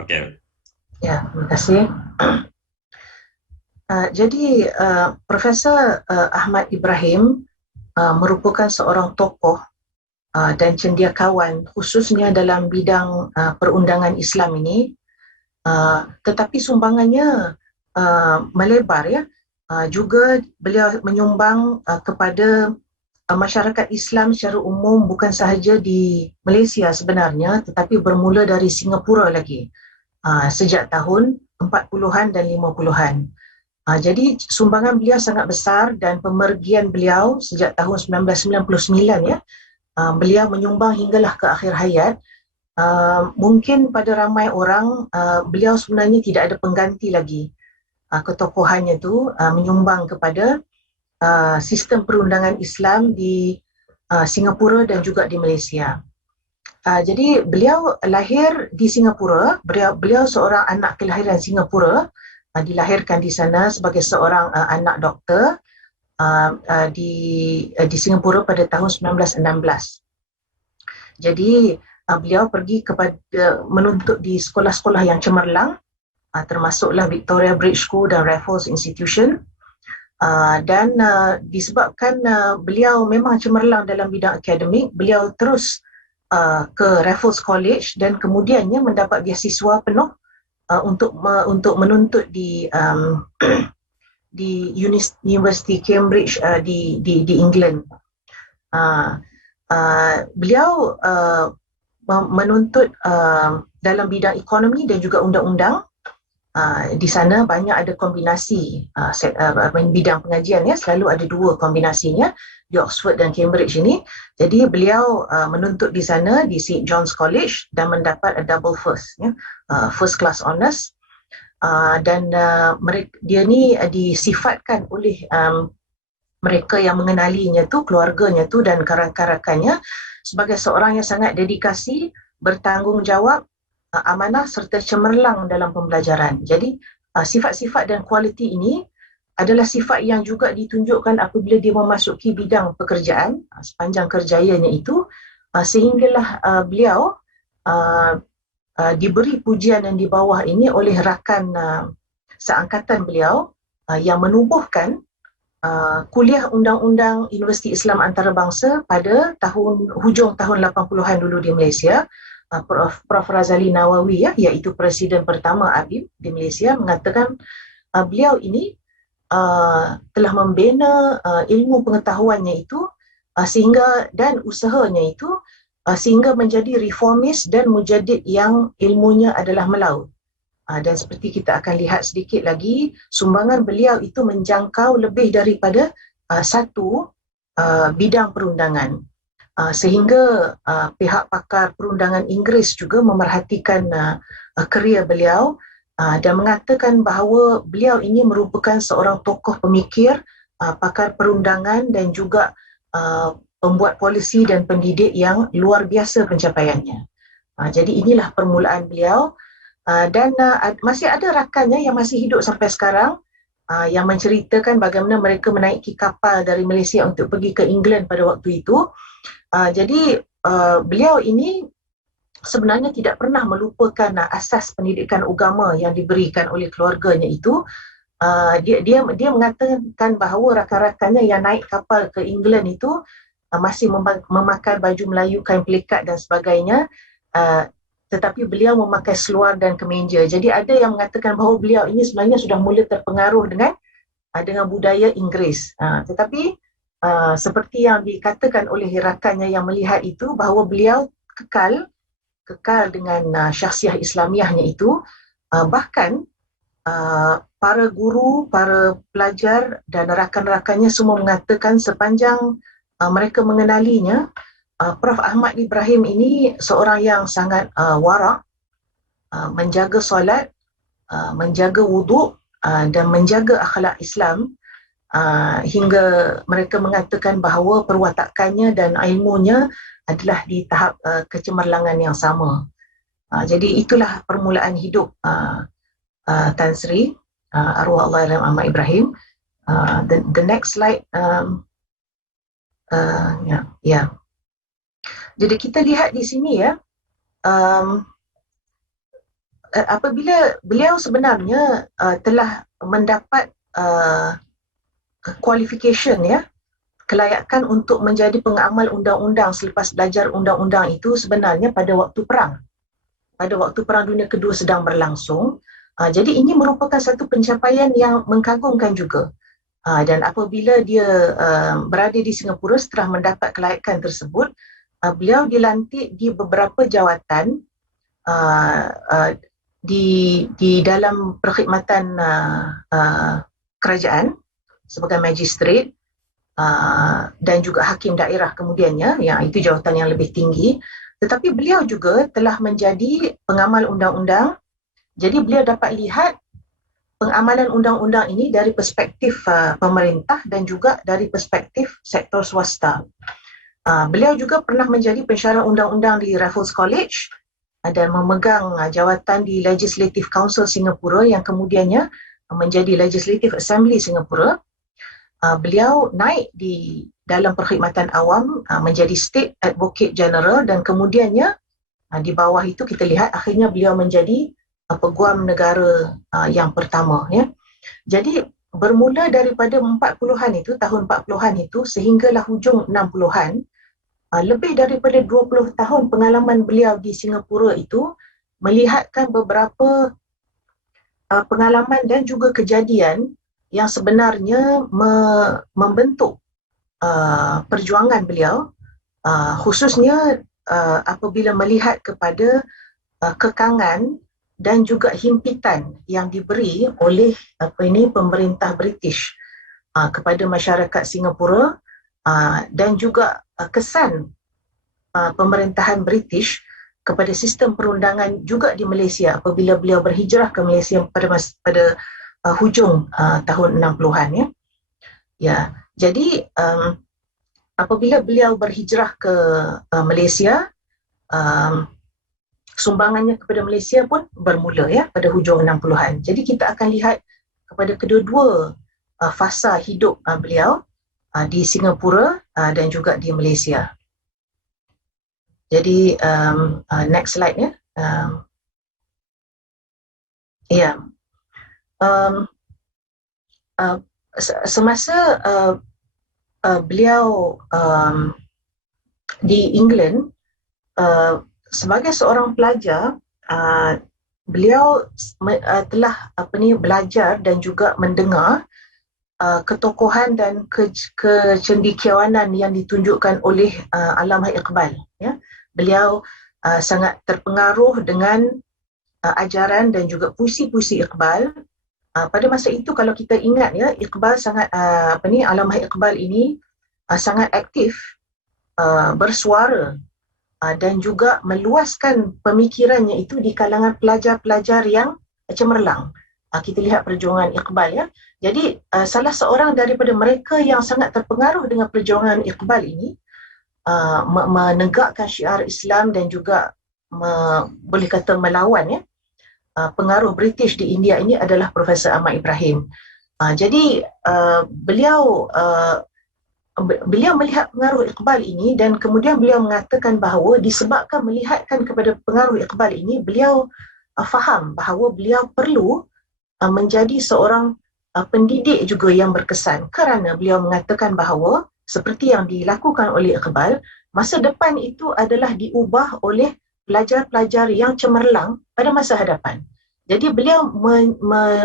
Okey. Ya, terima kasih. Jadi Profesor Ahmad Ibrahim merupakan seorang tokoh dan cendekiawan khususnya dalam bidang perundangan Islam ini, tetapi sumbangannya melebar ya. Juga beliau menyumbang kepada masyarakat Islam secara umum, bukan sahaja di Malaysia sebenarnya, tetapi bermula dari Singapura lagi sejak tahun 40-an dan 50-an. Jadi sumbangan beliau sangat besar dan pemergian beliau sejak tahun 1999 ya. Beliau menyumbang hinggalah ke akhir hayat. Mungkin pada ramai orang beliau sebenarnya tidak ada pengganti lagi. Ketokohannya tu menyumbang kepada sistem perundangan Islam di Singapura dan juga di Malaysia. Jadi beliau lahir di Singapura. Beliau seorang anak kelahiran Singapura, dilahirkan di sana sebagai seorang anak doktor di Singapura pada tahun 1916. Jadi beliau pergi kepada menuntut di sekolah-sekolah yang cemerlang, termasuklah Victoria Bridge School dan Raffles Institution. Dan disebabkan beliau memang cemerlang dalam bidang akademik, beliau terus ke Raffles College dan kemudiannya mendapat beasiswa penuh untuk menuntut di University Cambridge di England. Beliau menuntut dalam bidang ekonomi dan juga undang-undang. Di sana banyak ada kombinasi bidang pengajian ya, selalu ada dua kombinasinya di Oxford dan Cambridge ini. Jadi beliau menuntut di sana di St John's College dan mendapat a double first ya, first class honours. Dan dia ni disifatkan oleh mereka yang mengenalinya tu, keluarganya tu dan rakan-rakannya sebagai seorang yang sangat dedikasi, bertanggungjawab, amanah serta cemerlang dalam pembelajaran. Jadi sifat-sifat dan kualiti ini adalah sifat yang juga ditunjukkan apabila dia memasuki bidang pekerjaan sepanjang kerjayanya itu, sehinggalah beliau diberi pujian yang di bawah ini oleh rakan seangkatan beliau yang menubuhkan kuliah undang-undang Universiti Islam Antarabangsa pada hujung tahun 80-an dulu di Malaysia. Prof Razali Nawawi ya, iaitu presiden pertama ABIM di Malaysia, mengatakan beliau ini telah membina ilmu pengetahuannya itu sehingga dan usahanya itu sehingga menjadi reformis dan mujaddid yang ilmunya adalah melaut. Dan seperti kita akan lihat sedikit lagi, sumbangan beliau itu menjangkau lebih daripada satu bidang perundangan. Sehingga pihak pakar perundangan Inggeris juga memerhatikan kerjaya beliau dan mengatakan bahawa beliau ini merupakan seorang tokoh pemikir, pakar perundangan dan juga pembuat polisi dan pendidik yang luar biasa pencapaiannya. Jadi inilah permulaan beliau. Dan masih ada rakannya yang masih hidup sampai sekarang yang menceritakan bagaimana mereka menaiki kapal dari Malaysia untuk pergi ke England pada waktu itu. Jadi beliau ini sebenarnya tidak pernah melupakan asas pendidikan agama yang diberikan oleh keluarganya itu. Dia mengatakan bahawa rakan-rakannya yang naik kapal ke England itu masih memakai baju Melayu, kain pelikat dan sebagainya. Tetapi beliau memakai seluar dan kemeja. Jadi ada yang mengatakan bahawa beliau ini sebenarnya sudah mula terpengaruh dengan budaya Inggeris. Tetapi seperti yang dikatakan oleh rakannya yang melihat itu, bahawa beliau kekal dengan syakhsiah Islamiahnya itu. Bahkan para guru, para pelajar dan rakan-rakannya semua mengatakan sepanjang mereka mengenalinya, Prof Ahmad Ibrahim ini seorang yang sangat warak, menjaga solat, menjaga wuduk dan menjaga akhlak Islam, hingga mereka mengatakan bahawa perwatakannya dan ilmunya adalah di tahap kecemerlangan yang sama. Jadi itulah permulaan hidup Tan Sri, arwah Allahyarham Ahmad Ibrahim. The next slide. Yeah. Jadi kita lihat di sini ya, apabila beliau sebenarnya telah mendapat qualification, ya, kelayakan untuk menjadi pengamal undang-undang selepas belajar undang-undang itu sebenarnya pada waktu perang. Pada waktu Perang Dunia Kedua sedang berlangsung. Jadi ini merupakan satu pencapaian yang mengagumkan juga. Dan apabila dia berada di Singapura setelah mendapat kelayakan tersebut, beliau dilantik di beberapa jawatan di dalam perkhidmatan kerajaan sebagai magistrat dan juga hakim daerah kemudiannya, yang itu jawatan yang lebih tinggi. Tetapi beliau juga telah menjadi pengamal undang-undang. Jadi beliau dapat lihat pengamalan undang-undang ini dari perspektif pemerintah dan juga dari perspektif sektor swasta. Beliau juga pernah menjadi pensyarah undang-undang di Raffles College dan memegang jawatan di Legislative Council Singapura yang kemudiannya menjadi Legislative Assembly Singapura. Beliau naik di dalam perkhidmatan awam menjadi State Advocate General dan kemudiannya di bawah itu kita lihat akhirnya beliau menjadi peguam negara yang pertama, ya. Jadi bermula daripada 40-an itu, tahun 40-an itu sehinggalah hujung 60-an, lebih daripada 20 tahun pengalaman beliau di Singapura itu melihatkan beberapa pengalaman dan juga kejadian yang sebenarnya membentuk perjuangan beliau, khususnya apabila melihat kepada kekangan dan juga himpitan yang diberi oleh pemerintah British kepada masyarakat Singapura dan juga kesan pemerintahan British kepada sistem perundangan juga di Malaysia apabila beliau berhijrah ke Malaysia pada hujung tahun 60-an, ya. Ya, jadi apabila beliau berhijrah ke Malaysia, sumbangannya kepada Malaysia pun bermula, ya, pada hujung 60-an. Jadi kita akan lihat kepada kedua-dua fasa hidup beliau di Singapura dan juga di Malaysia. Jadi next slide, ya. Ya. Semasa beliau di England sebagai seorang pelajar, beliau telah belajar dan juga mendengar ketokohan dan kecendekiawanan yang ditunjukkan oleh Allamah Iqbal, ya. Beliau sangat terpengaruh dengan ajaran dan juga puisi-puisi Iqbal. Pada masa itu kalau kita ingat, ya, Iqbal sangat Allamah Iqbal ini sangat aktif bersuara dan juga meluaskan pemikirannya itu di kalangan pelajar-pelajar yang cemerlang. Kita lihat perjuangan Iqbal, ya. Jadi salah seorang daripada mereka yang sangat terpengaruh dengan perjuangan Iqbal ini menegakkan syiar Islam dan juga boleh kata melawan, ya, pengaruh British di India ini adalah Profesor Ahmad Ibrahim. Jadi beliau melihat pengaruh Iqbal ini dan kemudian beliau mengatakan bahawa disebabkan melihatkan kepada pengaruh Iqbal ini, beliau faham bahawa beliau perlu menjadi seorang pendidik juga yang berkesan, kerana beliau mengatakan bahawa seperti yang dilakukan oleh Iqbal, masa depan itu adalah diubah oleh pelajar-pelajar yang cemerlang pada masa hadapan. Jadi beliau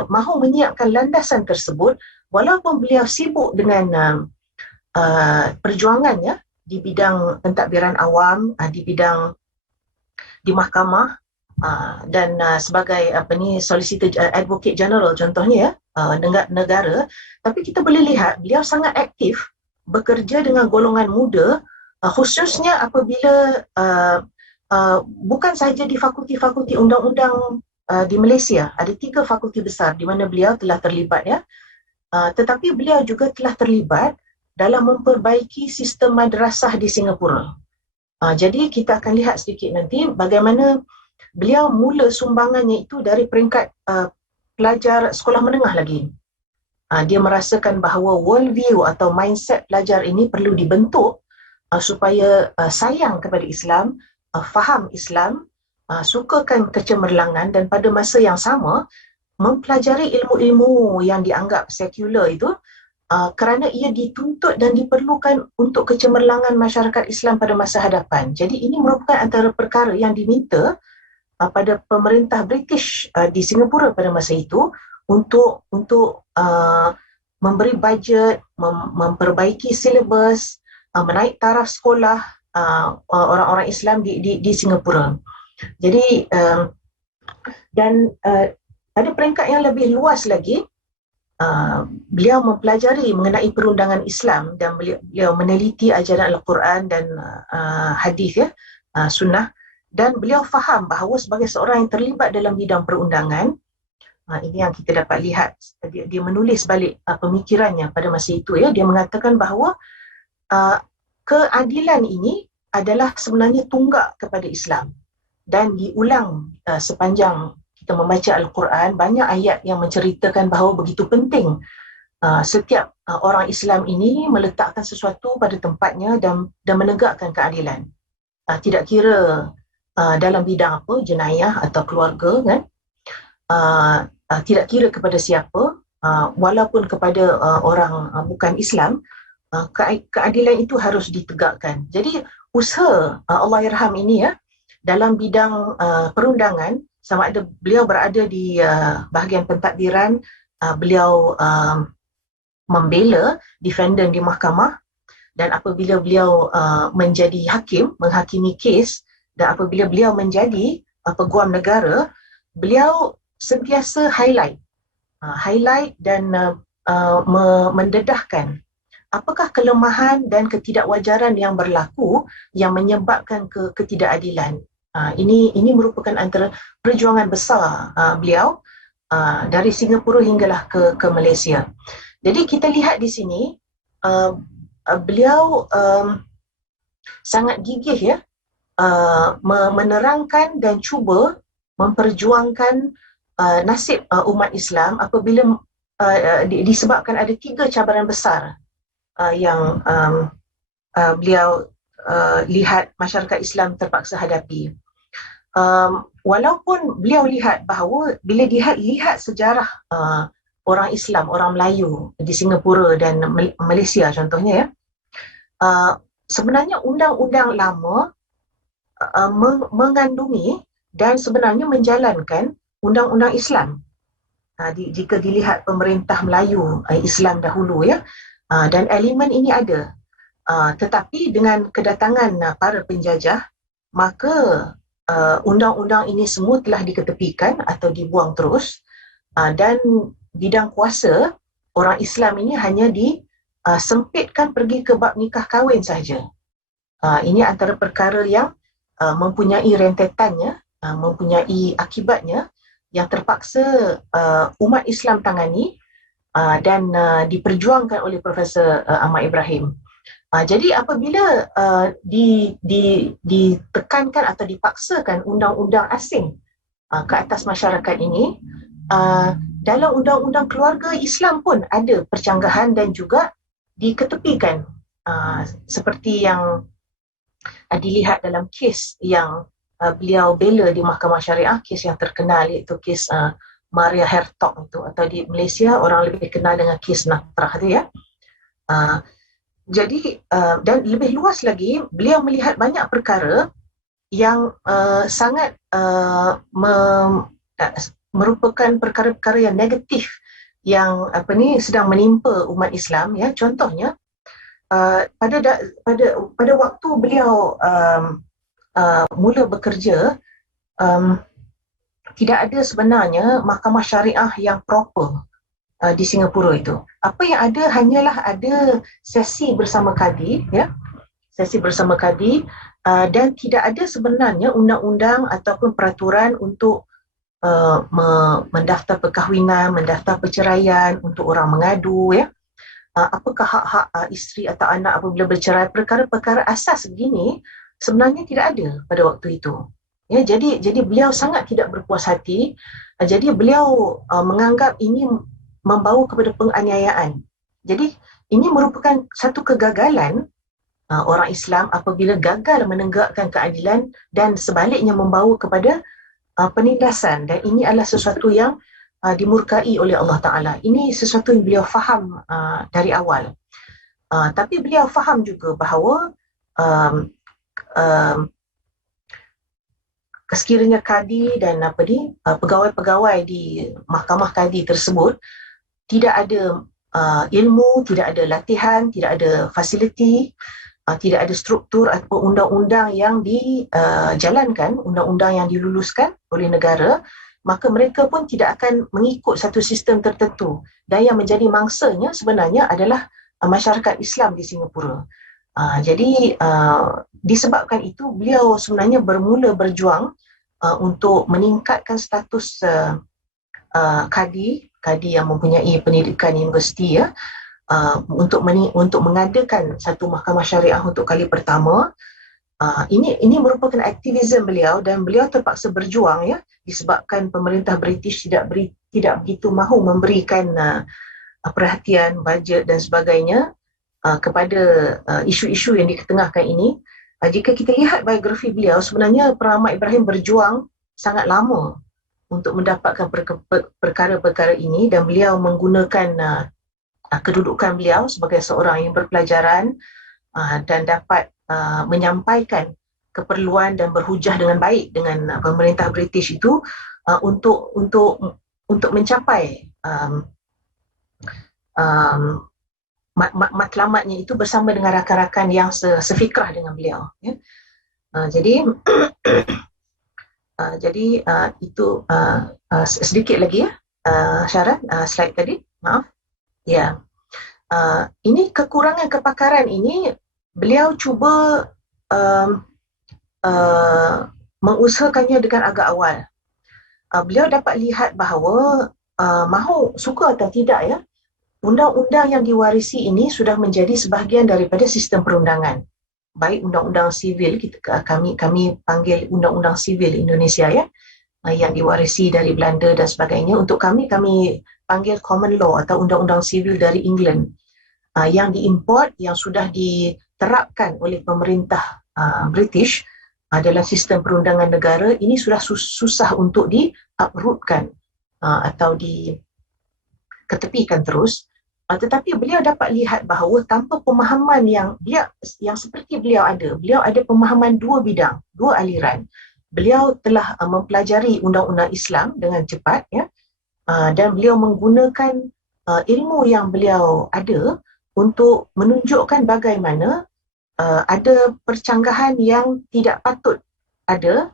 mahu menyiapkan landasan tersebut walaupun beliau sibuk dengan perjuangannya di bidang pentadbiran awam, di mahkamah dan sebagai Solicitor Advocate General contohnya, ya, negara. Tapi kita boleh lihat beliau sangat aktif bekerja dengan golongan muda, khususnya apabila bukan sahaja di fakulti-fakulti undang-undang di Malaysia. Ada 3 fakulti besar di mana beliau telah terlibat, ya. Tetapi beliau juga telah terlibat dalam memperbaiki sistem madrasah di Singapura. Jadi kita akan lihat sedikit nanti bagaimana beliau mula sumbangannya itu dari peringkat pelajar sekolah menengah lagi. Dia merasakan bahawa worldview atau mindset pelajar ini perlu dibentuk supaya sayang kepada Islam, faham Islam sukakan kecemerlangan dan pada masa yang sama mempelajari ilmu-ilmu yang dianggap sekular itu, kerana ia dituntut dan diperlukan untuk kecemerlangan masyarakat Islam pada masa hadapan. Jadi ini merupakan antara perkara yang diminta pada pemerintah British di Singapura pada masa itu untuk memberi bajet, memperbaiki silibus, menaik taraf sekolah orang-orang Islam di Singapura. Jadi dan pada peringkat yang lebih luas lagi, beliau mempelajari mengenai perundangan Islam dan beliau meneliti ajaran Al-Quran dan hadis, sunnah, dan beliau faham bahawa sebagai seorang yang terlibat dalam bidang perundangan, ini yang kita dapat lihat, dia menulis balik pemikirannya pada masa itu, dia mengatakan bahawa keadilan ini adalah sebenarnya tunggak kepada Islam, dan diulang sepanjang kita membaca Al-Quran, banyak ayat yang menceritakan bahawa begitu penting setiap orang Islam ini meletakkan sesuatu pada tempatnya dan menegakkan keadilan. Tidak kira dalam bidang apa, jenayah atau keluarga, kan? Tidak kira kepada siapa, walaupun kepada orang bukan Islam, keadilan itu harus ditegakkan. Jadi usaha Allahyarham ini, dalam bidang perundangan, sama ada beliau berada di bahagian pentadbiran, beliau membela defendant di mahkamah, dan apabila beliau menjadi hakim, menghakimi kes, dan apabila beliau menjadi peguam negara, beliau sentiasa highlight dan mendedahkan apakah kelemahan dan ketidakwajaran yang berlaku yang menyebabkan ketidakadilan. Ini merupakan antara perjuangan besar beliau dari Singapura hinggalah ke Malaysia. Jadi kita lihat di sini beliau sangat gigih, menerangkan dan cuba memperjuangkan nasib umat Islam apabila disebabkan ada 3 cabaran besar yang beliau lihat masyarakat Islam terpaksa hadapi. Walaupun beliau lihat bahawa bila lihat sejarah orang Islam, orang Melayu di Singapura dan Malaysia contohnya, sebenarnya undang-undang lama mengandungi dan sebenarnya menjalankan undang-undang Islam. Jika dilihat pemerintah Melayu Islam dahulu, dan elemen ini ada. Tetapi dengan kedatangan para penjajah, maka undang-undang ini semua telah diketepikan atau dibuang terus, dan bidang kuasa orang Islam ini hanya disempitkan pergi ke bab nikah kahwin saja. Ini antara perkara yang mempunyai rentetannya, mempunyai akibatnya yang terpaksa umat Islam tangani dan diperjuangkan oleh Profesor Ahmad Ibrahim. Jadi apabila ditekankan atau dipaksakan undang-undang asing ke atas masyarakat ini, dalam undang-undang keluarga Islam pun ada percanggahan dan juga diketepikan, seperti yang dilihat dalam kes yang beliau bela di Mahkamah Syariah, kes yang terkenal iaitu kes Maria Hertog itu, atau di Malaysia orang lebih kenal dengan kes Natrah itu, Jadi dan lebih luas lagi, beliau melihat banyak perkara yang sangat merupakan perkara-perkara yang negatif yang sedang menimpa umat Islam, Contohnya pada waktu beliau mula bekerja, tidak ada sebenarnya mahkamah syariah yang proper di Singapura itu. Apa yang ada hanyalah ada sesi bersama kadi, sesi bersama kadi, dan tidak ada sebenarnya undang-undang ataupun peraturan untuk mendaftar perkahwinan, mendaftar perceraian, untuk orang mengadu, apakah hak-hak isteri atau anak apabila bercerai. Perkara-perkara asas begini sebenarnya tidak ada pada waktu itu. Jadi beliau sangat tidak berpuas hati. Jadi beliau menganggap ini membawa kepada penganiayaan. Jadi ini merupakan satu kegagalan orang Islam apabila gagal menegakkan keadilan dan sebaliknya membawa kepada penindasan, dan ini adalah sesuatu yang dimurkai oleh Allah Ta'ala. Ini sesuatu yang beliau faham dari awal. Tapi beliau faham juga bahawa um, sekiranya kadi dan pegawai-pegawai di mahkamah kadi tersebut tidak ada ilmu, tidak ada latihan, tidak ada fasiliti, tidak ada struktur atau undang-undang yang dijalankan, undang-undang yang diluluskan oleh negara, maka mereka pun tidak akan mengikut satu sistem tertentu. Dan yang menjadi mangsanya sebenarnya adalah masyarakat Islam di Singapura. Jadi disebabkan itu beliau sebenarnya bermula berjuang untuk meningkatkan status kadi yang mempunyai pendidikan universiti, ya, untuk mengadakan satu mahkamah syariah untuk kali pertama. Ini merupakan aktivisme beliau, dan beliau terpaksa berjuang, ya, disebabkan pemerintah British tidak begitu mahu memberikan perhatian, bajet dan sebagainya kepada isu-isu yang diketengahkan ini. Jika kita lihat biografi beliau, sebenarnya Perdana Ahmad Ibrahim berjuang sangat lama untuk mendapatkan perkara-perkara ini, dan beliau menggunakan kedudukan beliau sebagai seorang yang berpelajaran dan dapat menyampaikan keperluan dan berhujah dengan baik dengan pemerintah British itu untuk mencapai matlamatnya itu bersama dengan rakan-rakan yang sefikrah dengan beliau, ya. Jadi itu sedikit lagi, ya, Syarat, slide tadi, maaf. Ya, ini kekurangan kepakaran ini beliau cuba mengusahakannya dengan agak awal. Beliau dapat lihat bahawa mahu suka atau tidak, ya, undang-undang yang diwarisi ini sudah menjadi sebahagian daripada sistem perundangan. Baik undang-undang sivil, kami panggil undang-undang sivil Indonesia, ya, yang diwarisi dari Belanda dan sebagainya. Untuk kami panggil common law atau undang-undang sivil dari England, yang diimport, yang sudah diterapkan oleh pemerintah British dalam sistem perundangan negara. Ini sudah susah untuk di-uprootkan atau diketepikan terus. Tetapi beliau dapat lihat bahawa tanpa pemahaman yang seperti beliau ada pemahaman dua bidang, dua aliran. Beliau telah mempelajari undang-undang Islam dengan cepat, ya, dan beliau menggunakan ilmu yang beliau ada untuk menunjukkan bagaimana ada percanggahan yang tidak patut ada,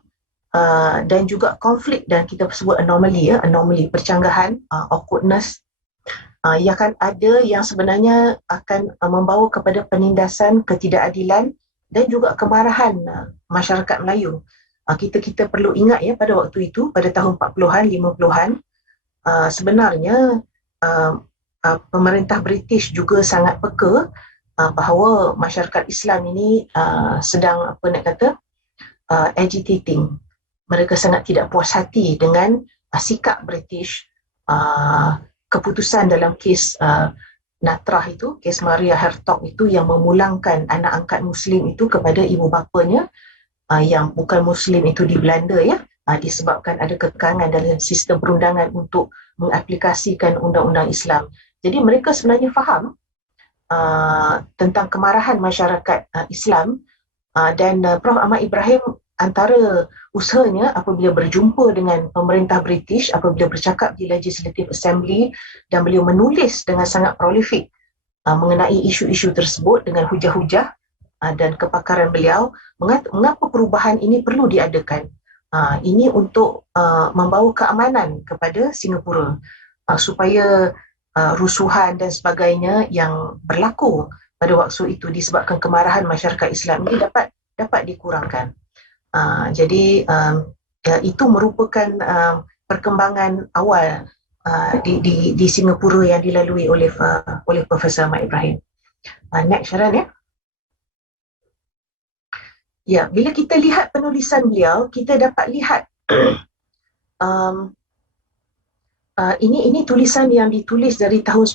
dan juga konflik, dan kita sebut anomaly, percanggahan, awkwardness, yang akan ada, yang sebenarnya akan membawa kepada penindasan, ketidakadilan dan juga kemarahan masyarakat Melayu. Kita perlu ingat, ya, pada waktu itu, pada tahun 40-an, 50-an, sebenarnya pemerintah British juga sangat peka bahawa masyarakat Islam ini sedang agitating. Mereka sangat tidak puas hati dengan sikap British, keputusan dalam kes Natrah itu, kes Maria Hertog itu, yang memulangkan anak angkat Muslim itu kepada ibu bapanya yang bukan Muslim itu di Belanda, ya, disebabkan ada kekangan dalam sistem perundangan untuk mengaplikasikan undang-undang Islam. Jadi mereka sebenarnya faham tentang kemarahan masyarakat Islam, dan Prof. Ahmad Ibrahim, antara usahanya apabila berjumpa dengan pemerintah British, apabila bercakap di Legislative Assembly, dan beliau menulis dengan sangat prolifik mengenai isu-isu tersebut dengan hujah-hujah dan kepakaran beliau, mengapa perubahan ini perlu diadakan. Ini untuk membawa keamanan kepada Singapura, supaya rusuhan dan sebagainya yang berlaku pada waktu itu disebabkan kemarahan masyarakat Islam ini dapat dikurangkan. Jadi itu merupakan perkembangan awal di Singapura yang dilalui oleh Profesor Ahmad Ibrahim. Next, Sharon, ya. Ya, bila kita lihat penulisan beliau, kita dapat lihat ini tulisan yang ditulis dari tahun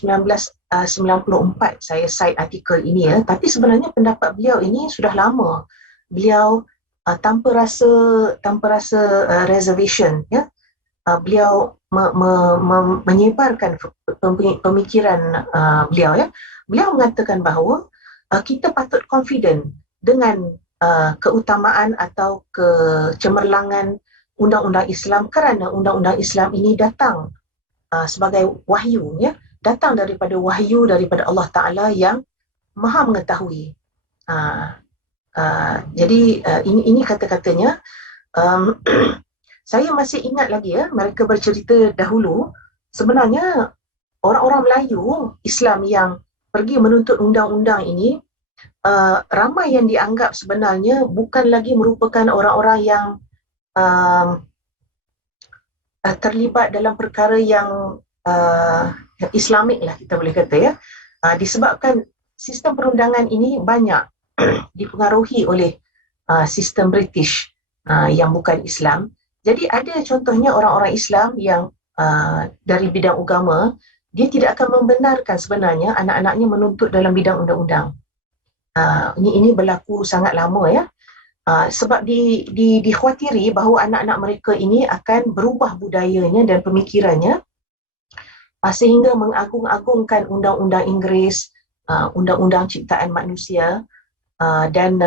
94 saya cite artikel ini ya, tapi sebenarnya pendapat beliau ini sudah lama. Beliau tanpa rasa reservation ya, beliau menyebarkan pemikiran beliau ya. Beliau mengatakan bahawa kita patut confident dengan keutamaan atau kecemerlangan undang-undang Islam, kerana undang-undang Islam ini datang sebagai wahyu ya, datang daripada wahyu daripada Allah Ta'ala yang maha mengetahui. Jadi ini kata-katanya. Saya masih ingat lagi ya, mereka bercerita dahulu, sebenarnya orang-orang Melayu Islam yang pergi menuntut undang-undang ini, ramai yang dianggap sebenarnya bukan lagi merupakan orang-orang yang terlibat dalam perkara yang Islamik lah, kita boleh kata ya. Disebabkan sistem perundangan ini banyak dipengaruhi oleh sistem British yang bukan Islam. Jadi ada contohnya orang-orang Islam yang dari bidang agama, dia tidak akan membenarkan sebenarnya anak-anaknya menuntut dalam bidang undang-undang. Ini berlaku sangat lama ya. Sebab dikhawatiri bahawa anak-anak mereka ini akan berubah budayanya dan pemikirannya sehingga mengagung-agungkan undang-undang Inggeris, undang-undang ciptaan manusia, dan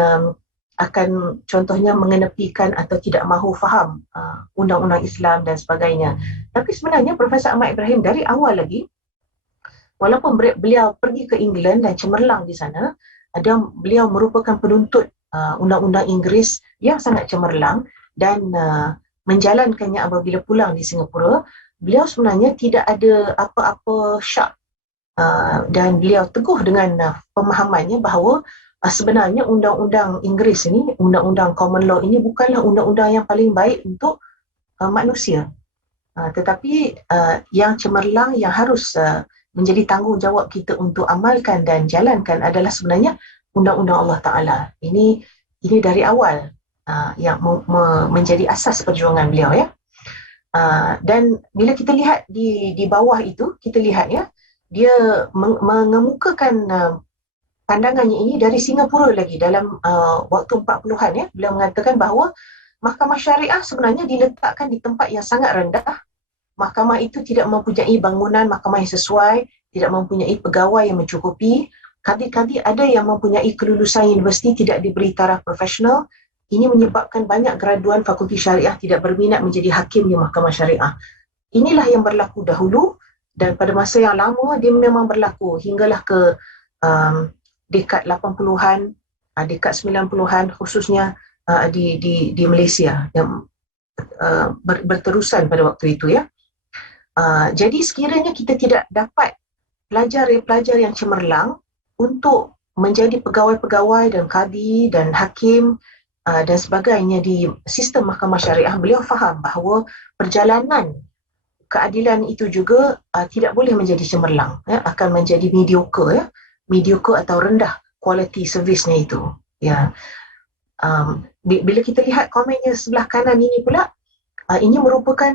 akan contohnya mengenepikan atau tidak mahu faham undang-undang Islam dan sebagainya. Tapi sebenarnya Profesor Ahmad Ibrahim dari awal lagi, walaupun beliau pergi ke England dan cemerlang di sana, beliau merupakan penuntut undang-undang Inggeris yang sangat cemerlang, dan menjalankannya apabila pulang di Singapura, beliau sebenarnya tidak ada apa-apa syak, dan beliau teguh dengan pemahamannya bahawa sebenarnya undang-undang Inggeris ini, undang-undang common law ini bukanlah undang-undang yang paling baik untuk manusia. Tetapi yang cemerlang, yang harus menjadi tanggungjawab kita untuk amalkan dan jalankan adalah sebenarnya undang-undang Allah Ta'ala. Ini dari awal yang menjadi asas perjuangan beliau ya. Dan bila kita lihat di bawah itu, kita lihat ya, dia mengemukakan pandangannya ini dari Singapura lagi dalam waktu 40-an ya. Beliau mengatakan bahawa mahkamah syariah sebenarnya diletakkan di tempat yang sangat rendah. Mahkamah itu tidak mempunyai bangunan mahkamah yang sesuai, tidak mempunyai pegawai yang mencukupi. Kadi-kadi ada yang mempunyai kelulusan universiti tidak diberi taraf profesional. Ini menyebabkan banyak graduan fakulti syariah tidak berminat menjadi hakim di mahkamah syariah. Inilah yang berlaku dahulu, dan pada masa yang lama dia memang berlaku hinggalah ke dekad 80-an, dekad 90-an, khususnya di Malaysia, yang berterusan pada waktu itu ya. Jadi sekiranya kita tidak dapat pelajar yang cemerlang untuk menjadi pegawai-pegawai dan kadi dan hakim dan sebagainya di sistem mahkamah syariah, beliau faham bahawa perjalanan keadilan itu juga tidak boleh menjadi cemerlang ya, akan menjadi mediocre atau rendah quality service-nya itu ya. Bila kita lihat komennya sebelah kanan ini pula, ini merupakan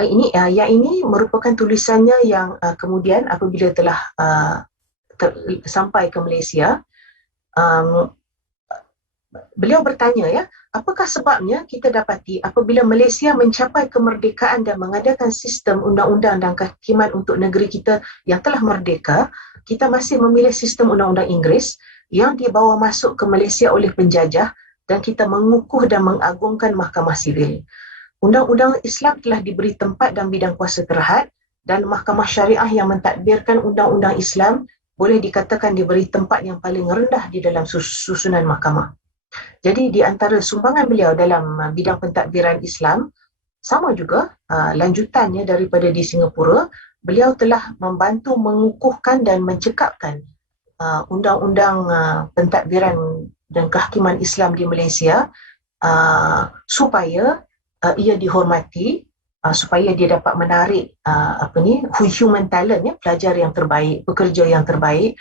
ini merupakan tulisannya yang kemudian apabila telah sampai ke Malaysia, beliau bertanya ya, apakah sebabnya kita dapati apabila Malaysia mencapai kemerdekaan dan mengadakan sistem undang-undang dan kehakiman untuk negeri kita yang telah merdeka, kita masih memilih sistem undang-undang Inggeris yang dibawa masuk ke Malaysia oleh penjajah, dan kita mengukuh dan mengagungkan mahkamah sivil. Undang-undang Islam telah diberi tempat dalam bidang kuasa terhad, dan mahkamah syariah yang mentadbirkan undang-undang Islam boleh dikatakan diberi tempat yang paling rendah di dalam susunan mahkamah. Jadi di antara sumbangan beliau dalam bidang pentadbiran Islam, sama juga lanjutannya daripada di Singapura, beliau telah membantu mengukuhkan dan mencekapkan undang-undang pentadbiran dan kehakiman Islam di Malaysia, supaya ia dihormati, supaya dia dapat menarik human talent ya, pelajar yang terbaik, pekerja yang terbaik,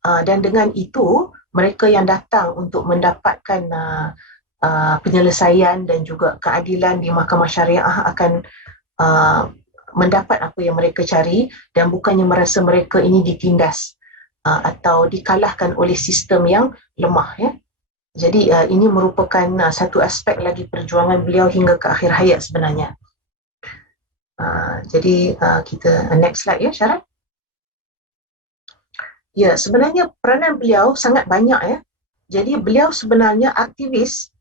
dan dengan itu mereka yang datang untuk mendapatkan penyelesaian dan juga keadilan di mahkamah syariah akan mendapat apa yang mereka cari dan bukannya merasa mereka ini ditindas atau dikalahkan oleh sistem yang lemah, ya. Jadi ini merupakan satu aspek lagi perjuangan beliau hingga ke akhir hayat sebenarnya. Jadi kita next slide, ya, Syarat. Ya, sebenarnya peranan beliau sangat banyak, ya. Jadi beliau sebenarnya aktivis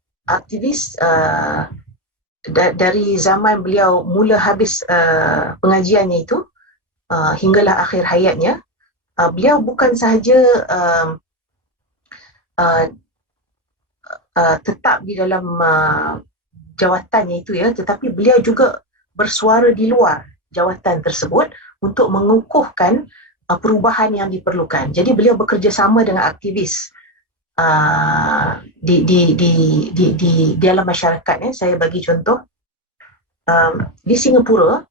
dari zaman beliau mula habis pengajiannya itu hinggalah akhir hayatnya. Beliau bukan sahaja tetap di dalam jawatannya itu, ya, tetapi beliau juga bersuara di luar jawatan tersebut untuk mengukuhkan perubahan yang diperlukan. Jadi beliau bekerja sama dengan aktivis di dalam masyarakat, ya. Saya bagi contoh di Singapura,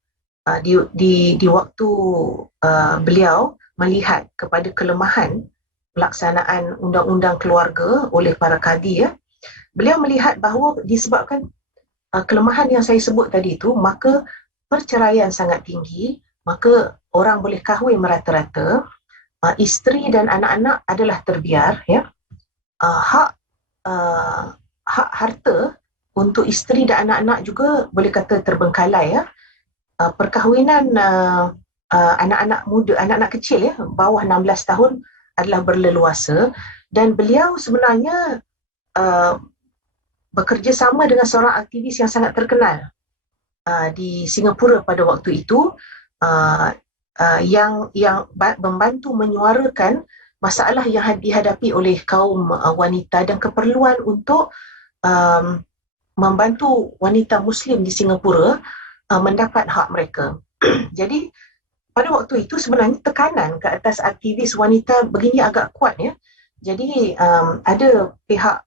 di waktu beliau melihat kepada kelemahan pelaksanaan undang-undang keluarga oleh para kadi, ya, beliau melihat bahawa disebabkan kelemahan yang saya sebut tadi itu, maka perceraian sangat tinggi, maka orang boleh kahwin merata-rata, isteri dan anak-anak adalah terbiar, ya. Hak harta untuk isteri dan anak-anak juga boleh kata terbengkalai, ya. Perkahwinan anak-anak muda, anak-anak kecil, ya, bawah 16 tahun adalah berleluasa, dan beliau sebenarnya bekerja sama dengan seorang aktivis yang sangat terkenal di Singapura pada waktu itu, yang membantu menyuarakan masalah yang dihadapi oleh kaum wanita dan keperluan untuk membantu wanita Muslim di Singapura mendapat hak mereka. Jadi pada waktu itu sebenarnya tekanan ke atas aktivis wanita begini agak kuat, ya. Jadi ada pihak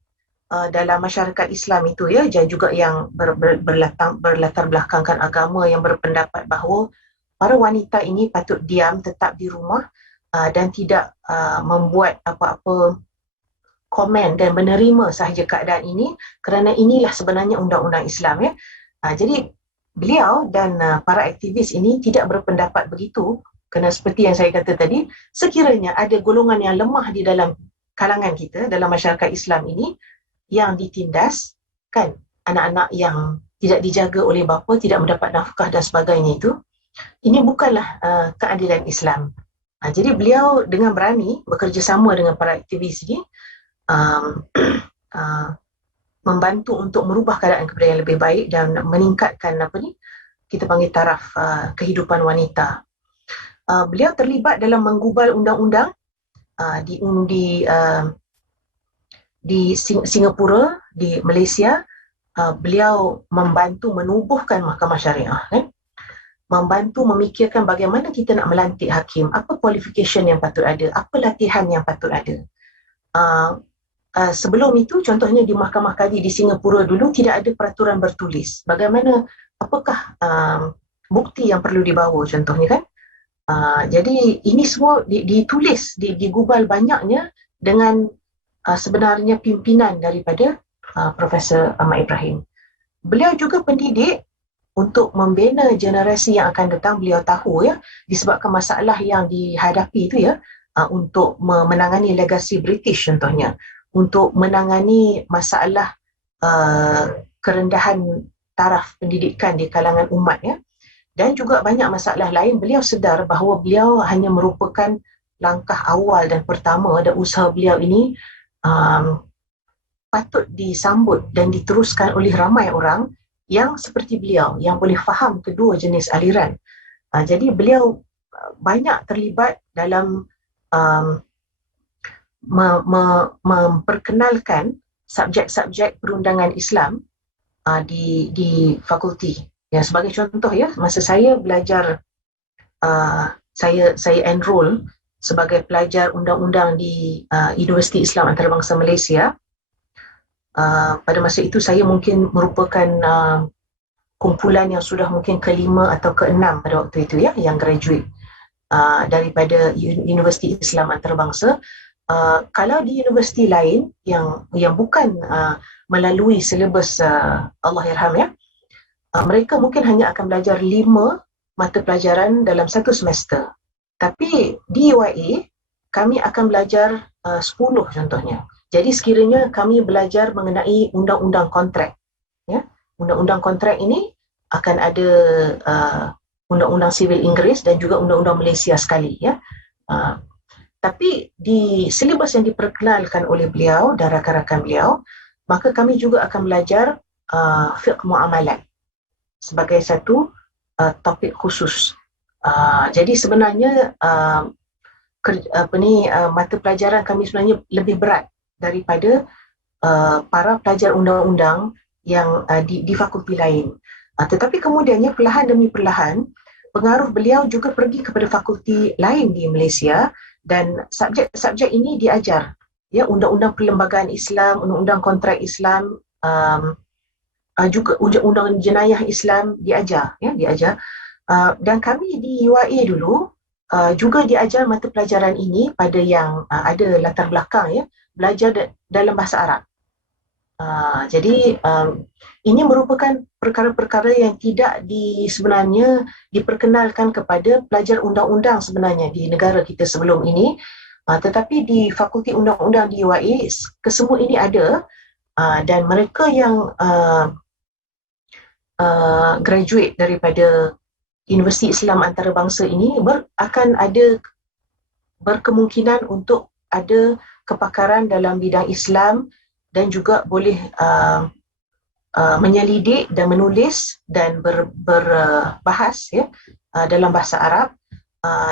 dalam masyarakat Islam itu, ya, dan juga yang berlatar belakangkan agama yang berpendapat bahawa para wanita ini patut diam, tetap di rumah dan tidak membuat apa-apa komen dan menerima sahaja keadaan ini, kerana inilah sebenarnya undang-undang Islam, ya. Jadi beliau dan para aktivis ini tidak berpendapat begitu, kerana seperti yang saya kata tadi, sekiranya ada golongan yang lemah di dalam kalangan kita, dalam masyarakat Islam ini, yang ditindas, kan, anak-anak yang tidak dijaga oleh bapa, tidak mendapat nafkah dan sebagainya itu, ini bukanlah keadilan Islam. Jadi beliau dengan berani bekerjasama dengan para aktivis ini membantu untuk merubah keadaan kepada yang lebih baik dan meningkatkan kita panggil taraf kehidupan wanita. Beliau terlibat dalam menggubal undang-undang di Singapura, di Malaysia. Beliau membantu menubuhkan mahkamah syariah, kan? Membantu memikirkan bagaimana kita nak melantik hakim, apa qualification yang patut ada, apa latihan yang patut ada. Sebelum itu, contohnya di Mahkamah Kadi di Singapura dulu tidak ada peraturan bertulis. Bagaimana, apakah bukti yang perlu dibawa, contohnya, kan? Jadi ini semua ditulis, digubal banyaknya dengan sebenarnya pimpinan daripada Profesor Ahmad Ibrahim. Beliau juga pendidik untuk membina generasi yang akan datang. Beliau tahu, ya, disebabkan masalah yang dihadapi itu, ya, untuk menangani legasi British contohnya, untuk menangani masalah kerendahan taraf pendidikan di kalangan umat, ya, dan juga banyak masalah lain. Beliau sedar bahawa beliau hanya merupakan langkah awal dan pertama, dan usaha beliau ini patut disambut dan diteruskan oleh ramai orang yang seperti beliau, yang boleh faham kedua jenis aliran. Jadi beliau banyak terlibat dalam memperkenalkan subjek-subjek perundangan Islam di fakulti. Ya, sebagai contoh, ya, masa saya belajar, saya enroll sebagai pelajar undang-undang di Universiti Islam Antarabangsa Malaysia. Pada masa itu saya mungkin merupakan kumpulan yang sudah mungkin ke-5 atau ke-6 pada waktu itu, ya, yang graduate daripada Universiti Islam Antarabangsa. Kalau di universiti lain yang bukan melalui silibus Allahyarham, ya, mereka mungkin hanya akan belajar 5 mata pelajaran dalam satu semester. Tapi di UIA, kami akan belajar 10 contohnya. Jadi sekiranya kami belajar mengenai undang-undang kontrak, ya, undang-undang kontrak ini akan ada undang-undang sivil Inggeris dan juga undang-undang Malaysia sekali, ya. Tapi di silibus yang diperkenalkan oleh beliau dan rakan-rakan beliau, maka kami juga akan belajar fiqh muamalat sebagai satu topik khusus. Jadi sebenarnya mata pelajaran kami sebenarnya lebih berat daripada para pelajar undang-undang yang di fakulti lain. Tetapi kemudiannya perlahan demi perlahan pengaruh beliau juga pergi kepada fakulti lain di Malaysia dan subjek-subjek ini diajar, ya, undang-undang perlembagaan Islam, undang-undang kontrak Islam, juga undang-undang jenayah Islam diajar, ya, diajar. Dan kami di UIA dulu juga diajar mata pelajaran ini pada yang ada latar belakang, ya, belajar dalam bahasa Arab. Jadi ini merupakan perkara-perkara yang tidak sebenarnya diperkenalkan kepada pelajar undang-undang sebenarnya di negara kita sebelum ini, tetapi di Fakulti Undang-Undang di UIA kesemua ini ada, dan mereka yang graduate daripada Universiti Islam Antarabangsa ini akan ada berkemungkinan untuk ada kepakaran dalam bidang Islam dan juga boleh menyelidik dan menulis dan berbahas, ya, dalam bahasa Arab,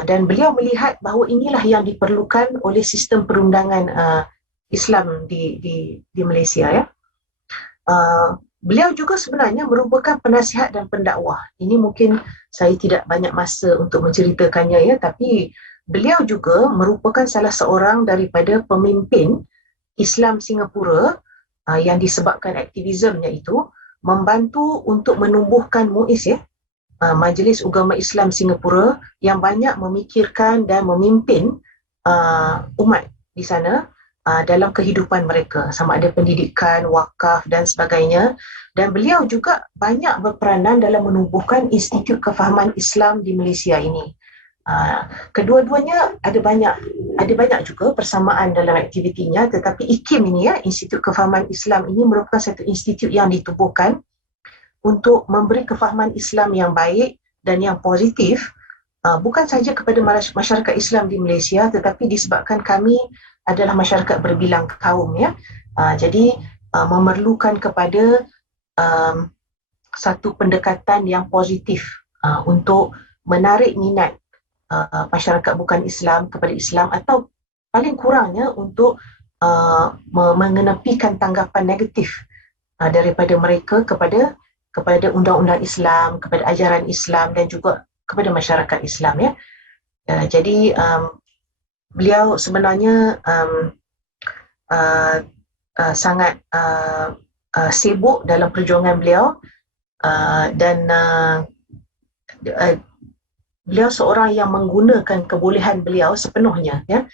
dan beliau melihat bahawa inilah yang diperlukan oleh sistem perundangan Islam di Malaysia, ya. Beliau juga sebenarnya merupakan penasihat dan pendakwah. Ini mungkin saya tidak banyak masa untuk menceritakannya, ya, tapi beliau juga merupakan salah seorang daripada pemimpin Islam Singapura yang disebabkan aktivismenya itu membantu untuk menumbuhkan MUIS, ya, Majlis Ugama Islam Singapura, yang banyak memikirkan dan memimpin umat di sana dalam kehidupan mereka, sama ada pendidikan, wakaf dan sebagainya. Dan beliau juga banyak berperanan dalam menumbuhkan Institut Kefahaman Islam di Malaysia ini. Kedua-duanya ada banyak juga persamaan dalam aktivitinya, tetapi IKIM ini, ya, Institut Kefahaman Islam ini merupakan satu institut yang ditubuhkan untuk memberi kefahaman Islam yang baik dan yang positif, bukan sahaja kepada masyarakat Islam di Malaysia, tetapi disebabkan kami adalah masyarakat berbilang kaum, ya. Jadi memerlukan kepada satu pendekatan yang positif untuk menarik minat masyarakat bukan Islam kepada Islam, atau paling kurangnya untuk mengenepikan tanggapan negatif daripada mereka kepada undang-undang Islam, kepada ajaran Islam dan juga kepada masyarakat Islam, ya. Jadi beliau sebenarnya sangat sibuk dalam perjuangan beliau, dan beliau seorang yang menggunakan kebolehan beliau sepenuhnya, ya,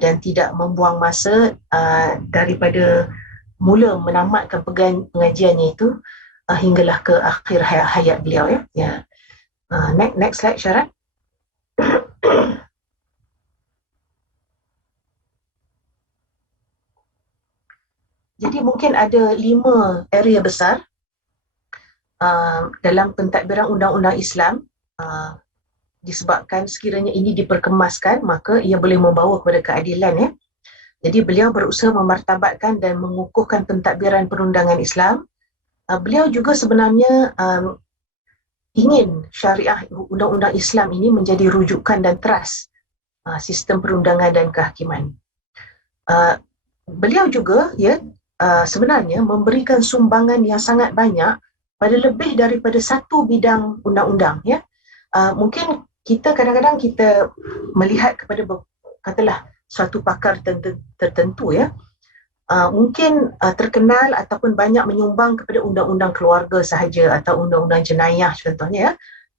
dan tidak membuang masa daripada mula menamatkan pengajiannya itu hinggalah ke akhir hayat beliau, ya. Ya. Next slide, Syarat. Jadi mungkin ada 5 area besar dalam pentadbiran undang-undang Islam. Disebabkan sekiranya ini diperkemaskan, maka ia boleh membawa kepada keadilan, ya. Jadi beliau berusaha memartabatkan dan mengukuhkan pentadbiran perundangan Islam. Beliau juga sebenarnya ingin syariah undang-undang Islam ini menjadi rujukan dan teras sistem perundangan dan kehakiman. Beliau juga, ya, sebenarnya memberikan sumbangan yang sangat banyak pada lebih daripada satu bidang undang-undang, ya. Mungkin kita kadang-kadang kita melihat kepada katalah suatu pakar tertentu, ya, mungkin terkenal ataupun banyak menyumbang kepada undang-undang keluarga sahaja atau undang-undang jenayah contohnya, ya,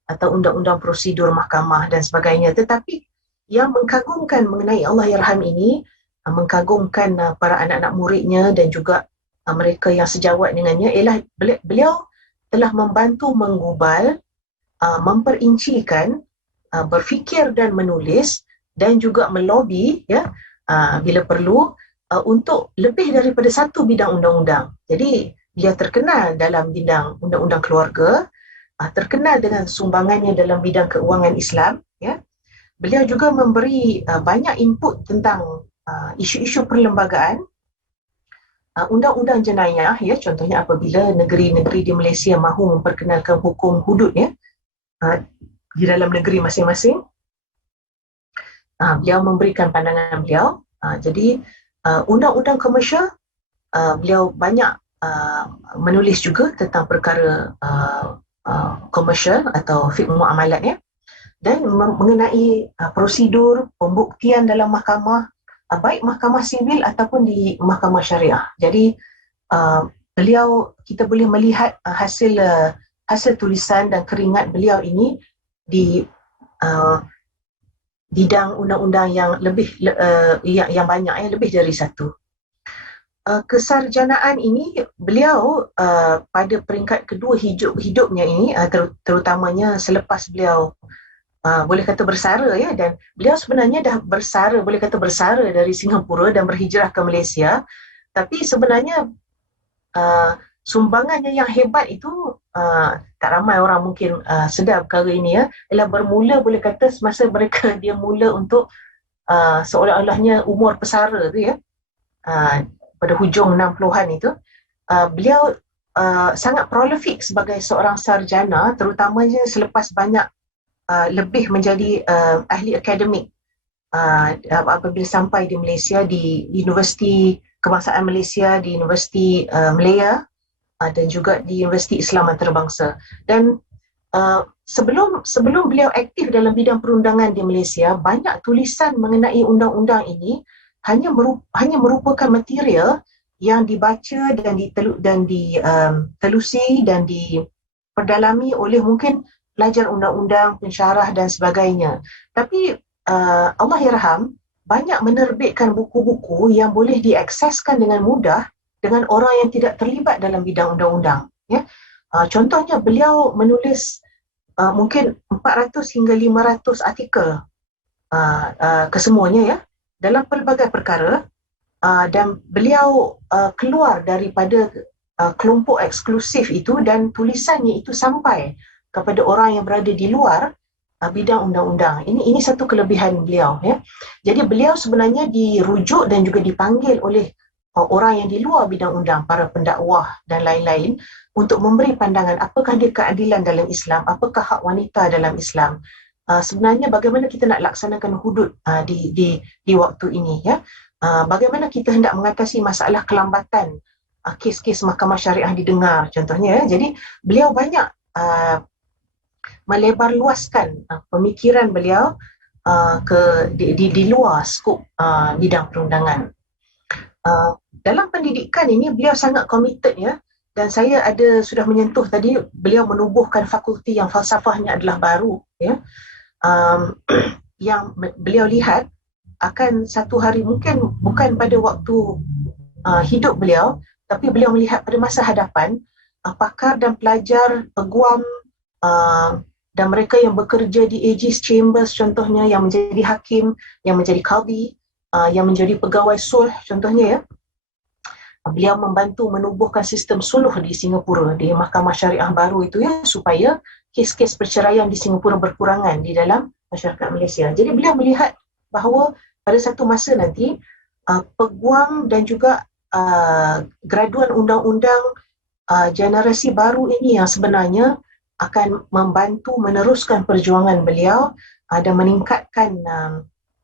atau undang-undang prosedur mahkamah dan sebagainya. Tetapi yang mengkagumkan mengenai Allahyarham ini, mengkagumkan para anak-anak muridnya dan juga mereka yang sejawat dengannya, ialah beliau telah membantu menggubal memperincikan, berfikir dan menulis dan juga melobi ya bila perlu untuk lebih daripada satu bidang undang-undang. Jadi dia terkenal dalam bidang undang-undang keluarga, terkenal dengan sumbangannya dalam bidang keuangan Islam ya. Beliau juga memberi banyak input tentang isu-isu perlembagaan, undang-undang jenayah ya, contohnya apabila negeri-negeri di Malaysia mahu memperkenalkan hukum hudud ya di dalam negeri masing-masing, beliau memberikan pandangan beliau. Jadi undang-undang komersial, beliau banyak menulis juga tentang perkara komersial atau fiqh muamalat ya, dan mengenai prosedur pembuktian dalam mahkamah, baik mahkamah sivil ataupun di mahkamah syariah. Jadi kita boleh melihat hasil tulisan dan keringat beliau ini di bidang undang-undang yang yang banyak ya, lebih dari satu. Kesarjanaan ini beliau pada peringkat kedua hidupnya ini, terutamanya selepas beliau boleh kata bersara ya, dan beliau sebenarnya dah boleh kata bersara dari Singapura dan berhijrah ke Malaysia, tapi sebenarnya sumbangannya yang hebat itu tak ramai orang mungkin sedar perkara ini ya, ialah bermula boleh kata semasa dia mula untuk seolah-olahnya umur pesara tu ya, pada hujung 60-an itu, beliau sangat prolific sebagai seorang sarjana, terutamanya selepas banyak lebih menjadi ahli akademik apabila sampai di Malaysia, di Universiti Kebangsaan Malaysia, di Universiti Malaya dan juga di Universiti Islam Antarabangsa. Dan sebelum beliau aktif dalam bidang perundangan di Malaysia, banyak tulisan mengenai undang-undang ini hanya merupakan material yang dibaca dan ditelusi dan diperdalami oleh mungkin pelajar undang-undang, pensyarah dan sebagainya. Tapi Allah yarham, banyak menerbitkan buku-buku yang boleh diakseskan dengan mudah dengan orang yang tidak terlibat dalam bidang undang-undang ya. Contohnya beliau menulis mungkin 400 hingga 500 artikel kesemuanya ya, dalam pelbagai perkara, dan beliau keluar daripada kelompok eksklusif itu, dan tulisannya itu sampai kepada orang yang berada di luar bidang undang-undang. Ini satu kelebihan beliau ya. Jadi beliau sebenarnya dirujuk dan juga dipanggil oleh orang yang di luar bidang undang, para pendakwah dan lain-lain, untuk memberi pandangan apakah dia keadilan dalam Islam, apakah hak wanita dalam Islam. Sebenarnya bagaimana kita nak laksanakan hudud di waktu ini ya. Bagaimana kita hendak mengatasi masalah kelambatan kes-kes mahkamah syariah didengar contohnya ya. Jadi beliau banyak melebar luaskan pemikiran beliau di luar skop bidang perundangan. Dalam pendidikan ini beliau sangat komited ya, dan saya sudah menyentuh tadi, beliau menubuhkan fakulti yang falsafahnya adalah baru ya. Yang beliau lihat akan satu hari, mungkin bukan pada waktu hidup beliau, tapi beliau melihat pada masa hadapan pakar dan pelajar, peguam dan mereka yang bekerja di Aegis Chambers contohnya, yang menjadi hakim, yang menjadi qadhi, yang menjadi pegawai sulh contohnya ya. Beliau membantu menubuhkan sistem suluh di Singapura, di mahkamah syariah baru itu ya, supaya kes-kes perceraian di Singapura berkurangan di dalam masyarakat Malaysia. Jadi beliau melihat bahawa pada satu masa nanti peguam dan juga graduan undang-undang generasi baru ini yang sebenarnya akan membantu meneruskan perjuangan beliau dan meningkatkan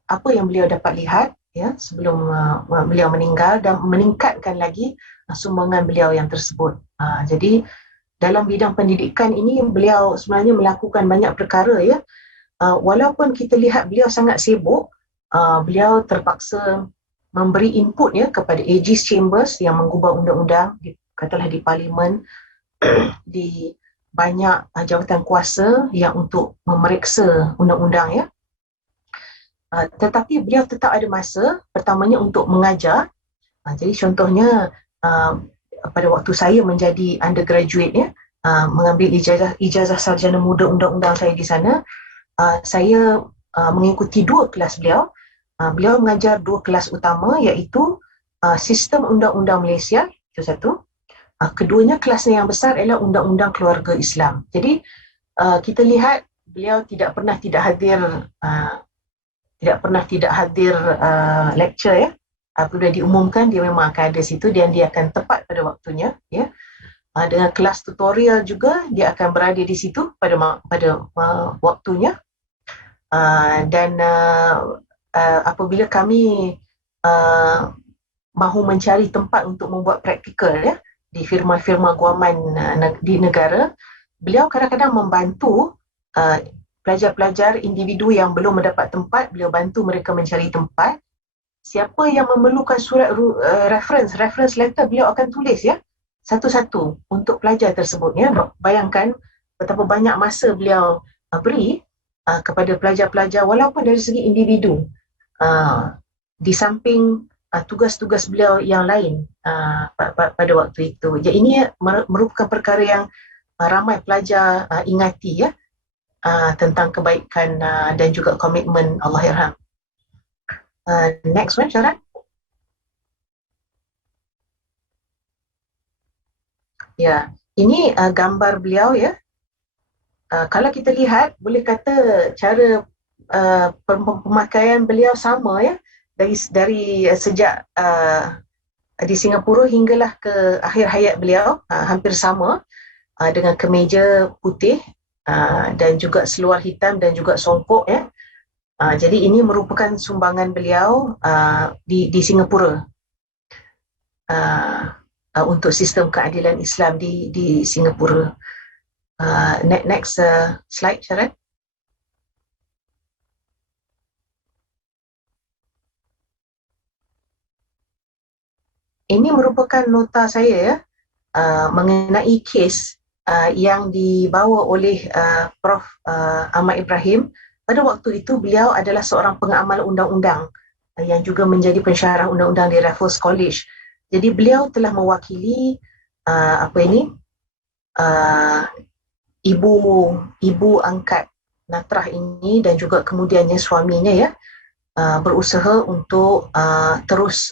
apa yang beliau dapat lihat ya sebelum beliau meninggal, dan meningkatkan lagi sumbangan beliau yang tersebut. Jadi dalam bidang pendidikan ini beliau sebenarnya melakukan banyak perkara ya. Walaupun kita lihat beliau sangat sibuk, beliau terpaksa memberi input ya kepada Aegis Chambers yang menggubah undang-undang, katalah di parlimen, di banyak jawatan kuasa yang untuk memeriksa undang-undang ya. Tetapi beliau tetap ada masa, pertamanya untuk mengajar. Jadi contohnya pada waktu saya menjadi undergraduate ya, mengambil ijazah sarjana muda undang-undang saya di sana. Saya mengikuti 2 kelas beliau. Beliau mengajar 2 kelas utama, iaitu sistem undang-undang Malaysia, itu satu. Keduanya kelasnya yang besar ialah undang-undang keluarga Islam. Jadi kita lihat beliau tidak pernah tidak hadir lecture ya. Apabila diumumkan dia memang akan ada situ dan dia akan tepat pada waktunya ya. Dengan kelas tutorial juga dia akan berada di situ pada waktunya. Dan apabila kami mahu mencari tempat untuk membuat praktikal ya di firma-firma guaman di negara, beliau kadang-kadang membantu pelajar-pelajar individu yang belum mendapat tempat, beliau bantu mereka mencari tempat. Siapa yang memerlukan surat reference letter, beliau akan tulis ya satu-satu untuk pelajar tersebut ya. Bayangkan betapa banyak masa beliau beri kepada pelajar-pelajar walaupun dari segi individu, di samping tugas-tugas beliau yang lain pada waktu itu. Jadi ini merupakan perkara yang ramai pelajar ingati ya, tentang kebaikan dan juga komitmen Allahyarham. Next one, Syarat. Ya, ini gambar beliau ya. Kalau kita lihat, boleh kata cara pemakaian beliau sama ya, dari sejak di Singapura hinggalah ke akhir hayat beliau, hampir sama, dengan kemeja putih dan juga seluar hitam dan juga songkok ya. Jadi ini merupakan sumbangan beliau di Singapura untuk sistem keadilan Islam di Singapura. Next slide, Syarat. Ini merupakan nota saya ya, mengenai kes yang dibawa oleh Prof. Ahmad Ibrahim. Pada waktu itu beliau adalah seorang pengamal undang-undang yang juga menjadi pensyarah undang-undang di Raffles College. Jadi beliau telah mewakili ibu angkat Natrah ini dan juga kemudiannya suaminya ya, berusaha untuk terus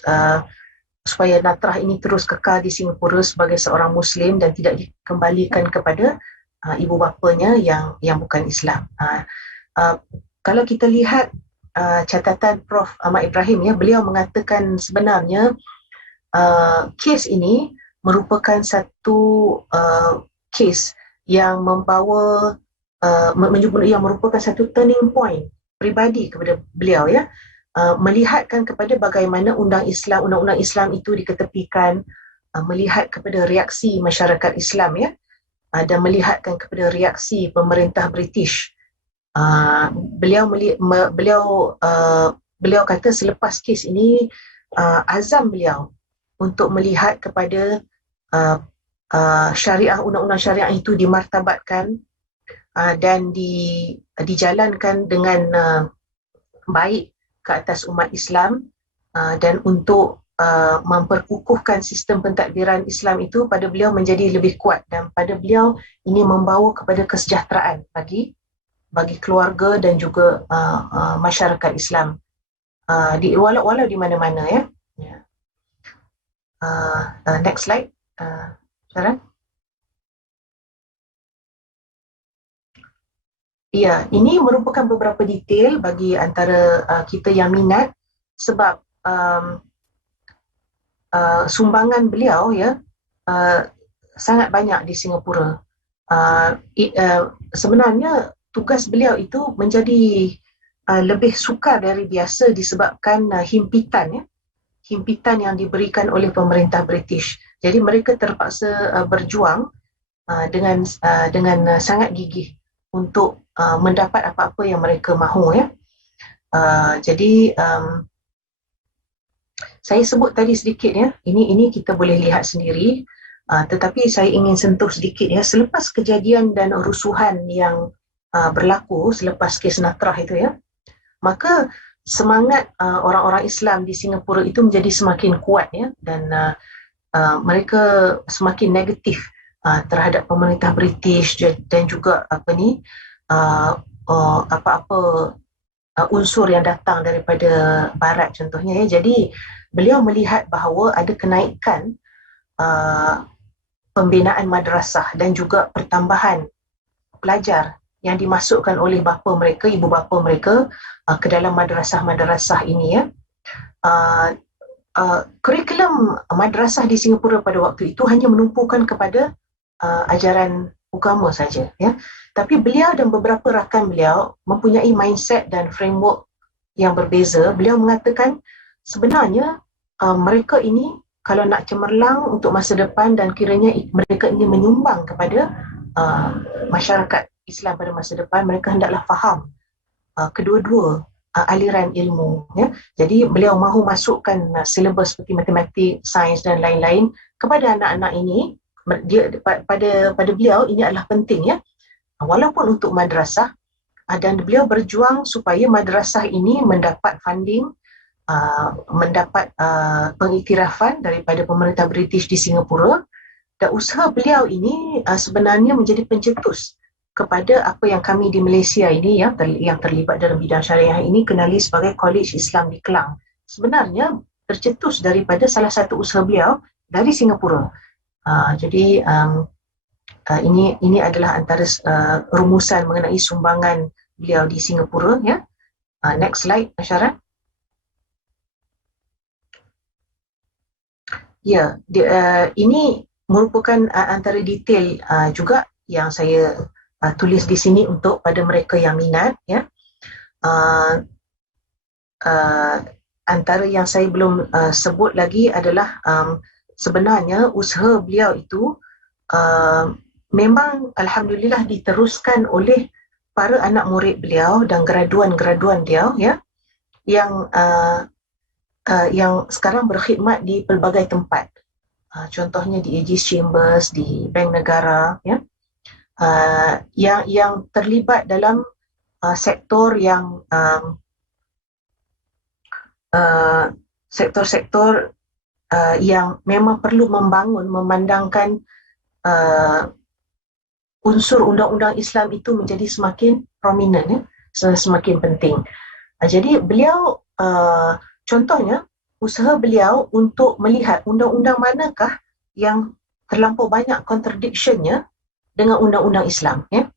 supaya Natrah ini terus kekal di Singapura sebagai seorang Muslim dan tidak dikembalikan kepada ibu bapanya yang bukan Islam. Kalau kita lihat catatan Prof. Ahmad Ibrahim ya, beliau mengatakan sebenarnya kes ini merupakan satu kes yang membawa yang merupakan satu turning point pribadi kepada beliau ya, melihatkan kepada bagaimana undang-undang Islam itu diketepikan, melihat kepada reaksi masyarakat Islam ya, dan melihatkan kepada reaksi pemerintah British. Beliau kata selepas kes ini azam beliau untuk melihat kepada syariah, undang-undang syariah itu dimartabatkan dan dijalankan dengan baik ke atas umat Islam, dan untuk memperkukuhkan sistem pentadbiran Islam itu pada beliau menjadi lebih kuat, dan pada beliau ini membawa kepada kesejahteraan bagi keluarga dan juga masyarakat Islam walau di mana-mana ya. Next slide, Sharon. Ya, ini merupakan beberapa detail bagi antara kita yang minat, sebab sumbangan beliau ya sangat banyak di Singapura. Sebenarnya tugas beliau itu menjadi lebih sukar dari biasa disebabkan himpitan yang diberikan oleh pemerintah British. Jadi mereka terpaksa berjuang dengan sangat gigih untuk mendapat apa-apa yang mereka mahu ya. Jadi saya sebut tadi sedikit ya. Ini kita boleh lihat sendiri. Tetapi saya ingin sentuh sedikit ya. Selepas kejadian dan rusuhan yang berlaku selepas kes Natrah itu ya, maka semangat orang-orang Islam di Singapura itu menjadi semakin kuat ya, dan mereka semakin negatif terhadap pemerintah British dan juga apa-apa unsur yang datang daripada barat contohnya ya. Jadi beliau melihat bahawa ada kenaikan pembinaan madrasah dan juga pertambahan pelajar yang dimasukkan oleh bapa mereka, ibu bapa mereka ke dalam madrasah-madrasah ini ya. Kurikulum madrasah di Singapura pada waktu itu hanya menumpukan kepada ajaran agama saja ya. Tapi beliau dan beberapa rakan beliau mempunyai mindset dan framework yang berbeza. Beliau mengatakan sebenarnya mereka ini kalau nak cemerlang untuk masa depan dan kiranya mereka ingin menyumbang kepada masyarakat Islam pada masa depan, mereka hendaklah faham kedua-dua aliran ilmu ya. Jadi beliau mahu masukkan silabus seperti matematik, sains dan lain-lain kepada anak-anak ini. Pada beliau ini adalah penting ya, walaupun untuk madrasah, dan beliau berjuang supaya madrasah ini mendapat funding, mendapat pengiktirafan daripada pemerintah British di Singapura. Dan usaha beliau ini sebenarnya menjadi pencetus kepada apa yang kami di Malaysia ini yang terlibat dalam bidang syariah ini kenali sebagai College Islam di Kelang. Sebenarnya tercetus daripada salah satu usaha beliau dari Singapura. Jadi ini adalah antara rumusan mengenai sumbangan beliau di Singapura ya. Next slide, Syarah. Ya, ini merupakan antara detail juga yang saya tulis di sini untuk pada mereka yang minat ya. Antara yang saya belum sebut lagi adalah sebenarnya usaha beliau itu memang alhamdulillah diteruskan oleh para anak murid beliau dan graduan-graduan dia ya, yang sekarang berkhidmat di pelbagai tempat. Contohnya di Aegis Chambers, di Bank Negara ya, yang terlibat dalam sektor yang sektor-sektor yang memang perlu memandangkan unsur undang-undang Islam itu menjadi semakin prominent ya, semakin penting. Jadi beliau contohnya usaha beliau untuk melihat undang-undang manakah yang terlampau banyak contradiction-nya dengan undang-undang Islam ya.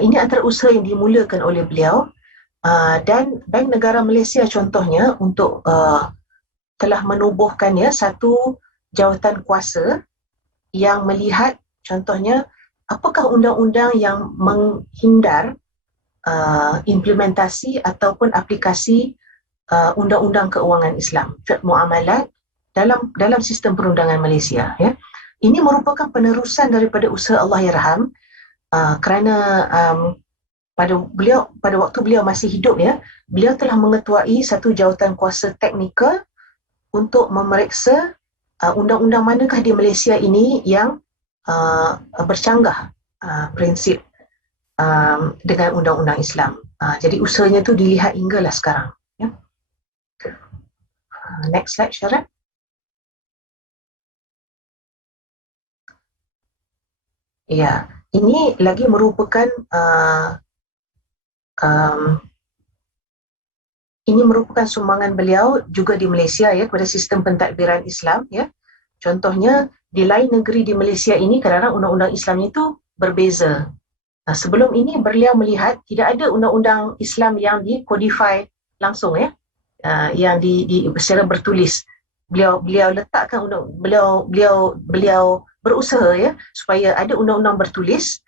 Ini antara usaha yang dimulakan oleh beliau, dan Bank Negara Malaysia contohnya untuk telah menubuhkannya satu jawatan kuasa yang melihat contohnya apakah undang-undang yang menghindar implementasi ataupun aplikasi undang-undang keuangan Islam, fiqh muamalat dalam sistem perundangan Malaysia ya. Ini merupakan penerusan daripada usaha Allahyarham, kerana pada waktu beliau masih hidup ya, beliau telah mengetuai satu jawatan kuasa teknikal untuk memeriksa undang-undang manakah di Malaysia ini yang bercanggah prinsip dengan undang-undang Islam. Jadi usahanya tu dilihat hinggalah sekarang ya. Next slide, Syarah. Ya, ini lagi merupakan ini merupakan sumbangan beliau juga di Malaysia ya kepada sistem pentadbiran Islam ya. Contohnya di lain negeri di Malaysia ini kadang-kadang undang-undang Islam itu berbeza. Sebelum ini beliau melihat tidak ada undang-undang Islam yang dikodify langsung ya, yang secara bertulis. Beliau letakkan beliau berusaha ya supaya ada undang-undang bertulis.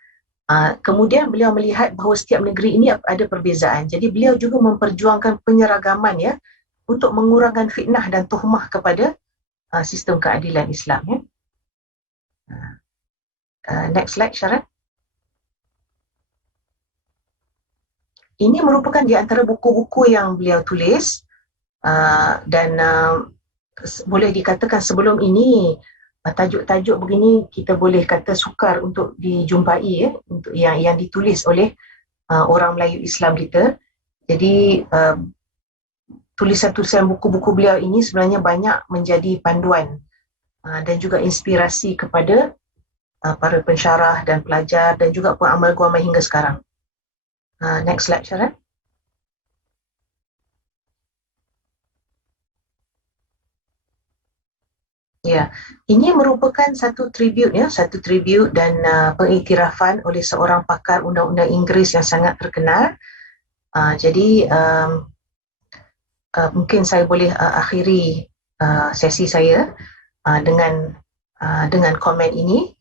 Kemudian beliau melihat bahawa setiap negeri ini ada perbezaan. Jadi beliau juga memperjuangkan penyeragaman ya untuk mengurangkan fitnah dan tuhmah kepada sistem keadilan Islam ya. Next slide, Syarah. Ini merupakan di antara buku-buku yang beliau tulis, dan boleh dikatakan sebelum ini tajuk-tajuk begini kita boleh kata sukar untuk dijumpai ya, untuk yang ditulis oleh orang Melayu Islam kita. Jadi tulisan-tulisan buku-buku beliau ini sebenarnya banyak menjadi panduan dan juga inspirasi kepada para pensyarah dan pelajar dan juga pengamal guaman hingga sekarang. Next slide, Sharon. Ya, ini merupakan satu tribute dan pengiktirafan oleh seorang pakar undang-undang Inggeris yang sangat terkenal. Jadi mungkin saya boleh akhiri sesi saya dengan komen ini,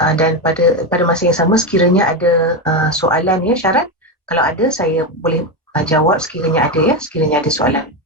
dan pada masa yang sama sekiranya ada soalan ya Syarat, kalau ada saya boleh jawab sekiranya ada soalan.